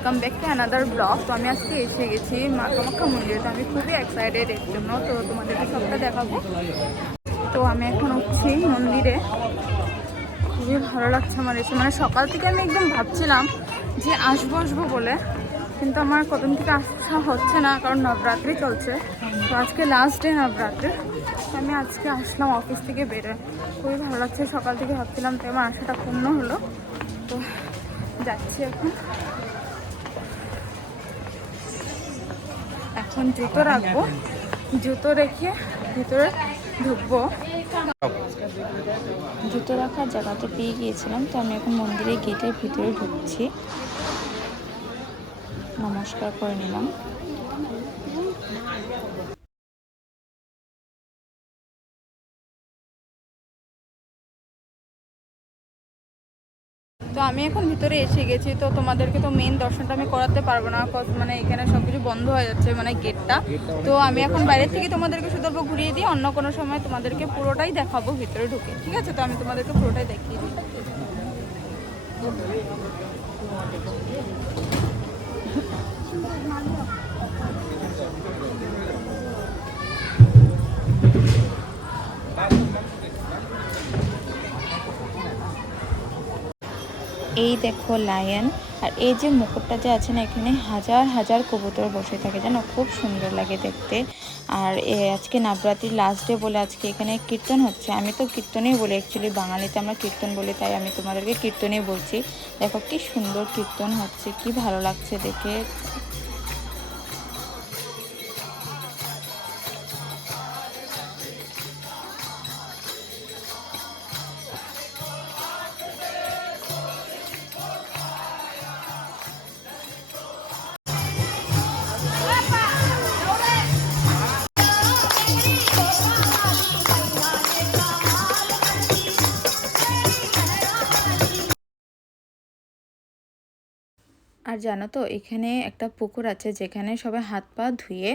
Welcome back to another blog. তো আমি আজকে এসে গেছি মা কামাখ্যা মন্দিরে। তো আমি খুবই এক্সাইটেড এর জন্য, তো তোমাদেরকে সবটা দেখাবো। তো আমি এখন উঠছি মন্দিরে, খুবই ভালো লাগছে আমার এসে। মানে সকাল থেকে আমি একদম ভাবছিলাম যে আসবো বলে, কিন্তু আমার কদিন থেকে আসা হচ্ছে না, কারণ নবরাত্রি চলছে। তো আজকে লাস্ট ডে নবরাত্রি, তো আমি আজকে আসলাম অফিস থেকে বেরোয়। খুবই ভালো লাগছে, সকাল থেকে ভাবছিলাম, তো আমার আশাটা পূর্ণ হলো। তো যাচ্ছি এখন জুতো রাখবো, জুতো রেখে ভিতরে ঢুকবো। জুতো রাখার জায়গাতে পেয়ে গিয়েছিলাম, তো আমি এখন মন্দিরের গেটের ভিতরে ঢুকছি। নমস্কার করে নিলাম। তো আমি এখন ভিতরে এসে গেছি। তো তোমাদেরকে তো মেইন দর্শনটা আমি করাতে পারবো না, মানে এখানে সব কিছু বন্ধ হয়ে যাচ্ছে, মানে গেটটা। তো আমি এখন বাইরের থেকে তোমাদেরকে শুধু ঘুরিয়ে দিই, অন্য কোনো সময় তোমাদেরকে পুরোটাই দেখাবো ভিতরে ঢুকে, ঠিক আছে? তো আমি তোমাদেরকে পুরোটাই দেখিয়ে দিই। এই দেখো লায়ন, আর এই যে মুকুটটা যে আছে না, এখানে হাজার হাজার কবুতর বসে থাকে, জানো, খুব সুন্দর লাগে দেখতে। আর আজকে নবরাত্রির লাস্ট ডে বলে আজকে এখানে কীর্তন হচ্ছে। আমি তো কীর্তনেই বলি, অ্যাকচুয়ালি বাঙালিতে আমরা কীর্তন বলি, তাই আমি তোমাদেরকে কীর্তনেই বলছি। দেখো কি সুন্দর কীর্তন হচ্ছে, কি ভালো লাগছে দেখে। আর জানো তো, এখানে একটা পুকুর আছে যেখানে সবাই হাত পা ধুয়ে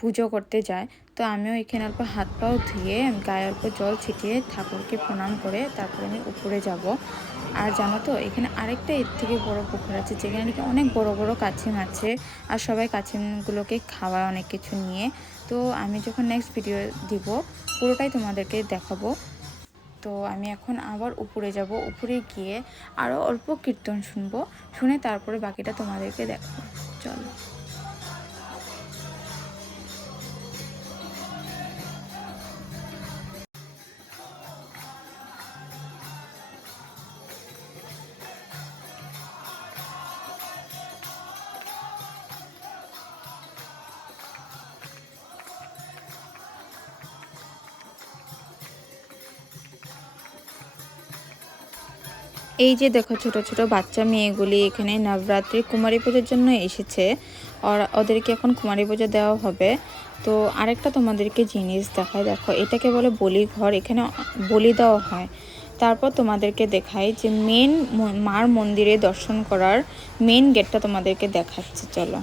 পুজো করতে যায়। তো আমিও এখানে অল্প হাত পাও ধুয়ে গায়ে অল্প জল ছিটিয়ে ঠাকুরকে প্রণাম করে তারপরে আমি উপরে যাব। আর জানো তো, এখানে আরেকটা এর থেকে বড় পুকুর আছে যেখানে নাকি অনেক বড় বড় কাছিম আছে, আর সবাই কাছিমগুলোকে খাওয়ায় অনেক কিছু নিয়ে। তো আমি যখন নেক্সট ভিডিও দিব পুরোটাই তোমাদেরকে দেখাবো। তো আমি এখন আবার উপরে যাব, উপরে গিয়ে আরও অল্প কীর্তন শুনবো, শুনে তারপরে বাকিটা তোমাদেরকে দেখাবো। চলো। এই যে দেখো ছোট ছোট বাচ্চা মেয়েগুলি এখানে নবরাত্রি কুমারী পুজোর জন্য এসেছে, ওদেরকে এখন কুমারী পুজো দেওয়া হবে। তো আরেকটা তোমাদেরকে জিনিস দেখায়, দেখো এটাকে বলে বলি ঘর, এখানে বলি দেওয়া হয়। তারপর তোমাদেরকে দেখাই যে মেন মার মন্দিরে দর্শন করার মেন গেটটা তোমাদেরকে দেখাচ্ছে, চলো।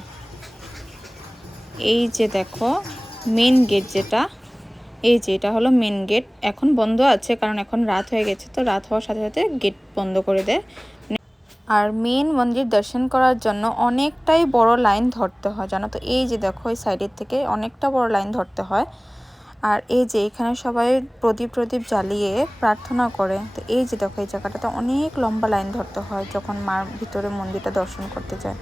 এই যে দেখো মেন গেট যেটা, এই যে এটা হলো মেন গেট। এখন বন্ধ আছে কারণ এখন রাত হয়ে গেছে, তো রাত হওয়ার সাথে সাথে গেট বন্ধ করে দেয়। আর মেন মন্দির দর্শন করার জন্য অনেকটাই বড় লাইন ধরতে হয়, জানো তো। এই যে দেখো এই সাইডের থেকে অনেকটা বড় লাইন ধরতে হয়। আর এই যে এখানে সবাই প্রদীপ জ্বালিয়ে প্রার্থনা করে। তো এই যে দেখো এই জায়গাটাতে অনেক লম্বা লাইন ধরতে হয় যখন মার ভিতরে মন্দিরটা দর্শন করতে যায়।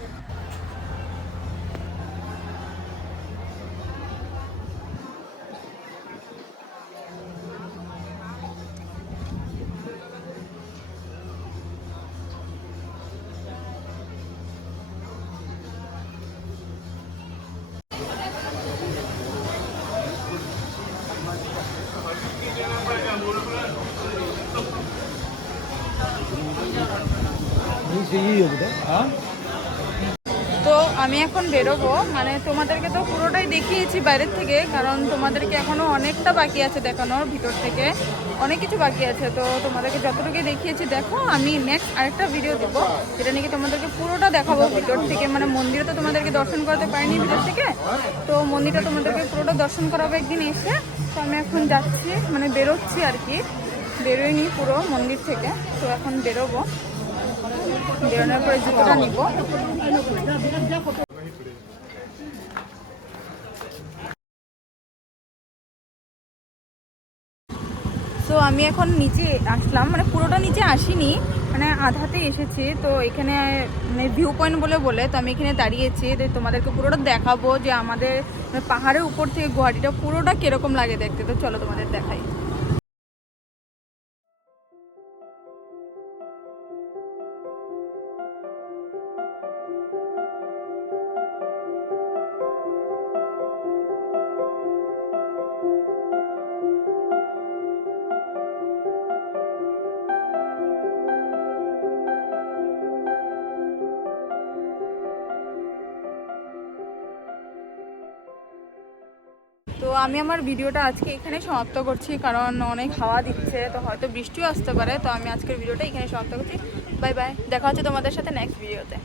তো আমি এখন বেরোবো, মানে তোমাদেরকে তো পুরোটাই দেখিয়েছি বাইরের থেকে, কারণ তোমাদেরকে এখনো অনেকটা বাকি আছে দেখানোর, ভিতর থেকে অনেক কিছু বাকি আছে। তো তোমাদেরকে যতটুকু দেখিয়েছি দেখো, আমি নেক্সট আরেকটা ভিডিও দেবো যেটা নাকি তোমাদেরকে পুরোটা দেখাবো ভিতর থেকে। মানে মন্দিরে তো তোমাদেরকে দর্শন করাতে পারিনি ভিতর থেকে, তো মন্দিরটা তোমাদেরকে পুরোটা দর্শন করাবো একদিন এসে। তো আমি এখন যাচ্ছি, মানে বেরোচ্ছি আর কি, বেরোয়নি পুরো মন্দির থেকে। তো এখন বেরোবো, বেরোনোর পরে জুতোটা নিব। আমি এখন নিচে আসলাম, মানে পুরোটা নিচে আসিনি, মানে আধাতে এসেছি। তো এখানে মানে ভিউ পয়েন্ট বলে বলে তো আমি এখানে দাঁড়িয়েছি, তো তোমাদেরকে পুরোটা দেখাবো যে আমাদের মানে পাহাড়ের উপর থেকে গুয়াহাটিটা পুরোটা কীরকম লাগে দেখতে। তো চলো তোমাদের দেখাই। তো আমি আমার ভিডিওটা আজকে এখানে সমাপ্ত করছি, কারণ অনেক হাওয়া দিচ্ছে, তো হয়তো বৃষ্টিও আসতে পারে। তো আমি আজকের ভিডিওটা এখানে সমাপ্ত করছি। বাই বাই, দেখা হচ্ছে তোমাদের সাথে নেক্সট ভিডিওতে।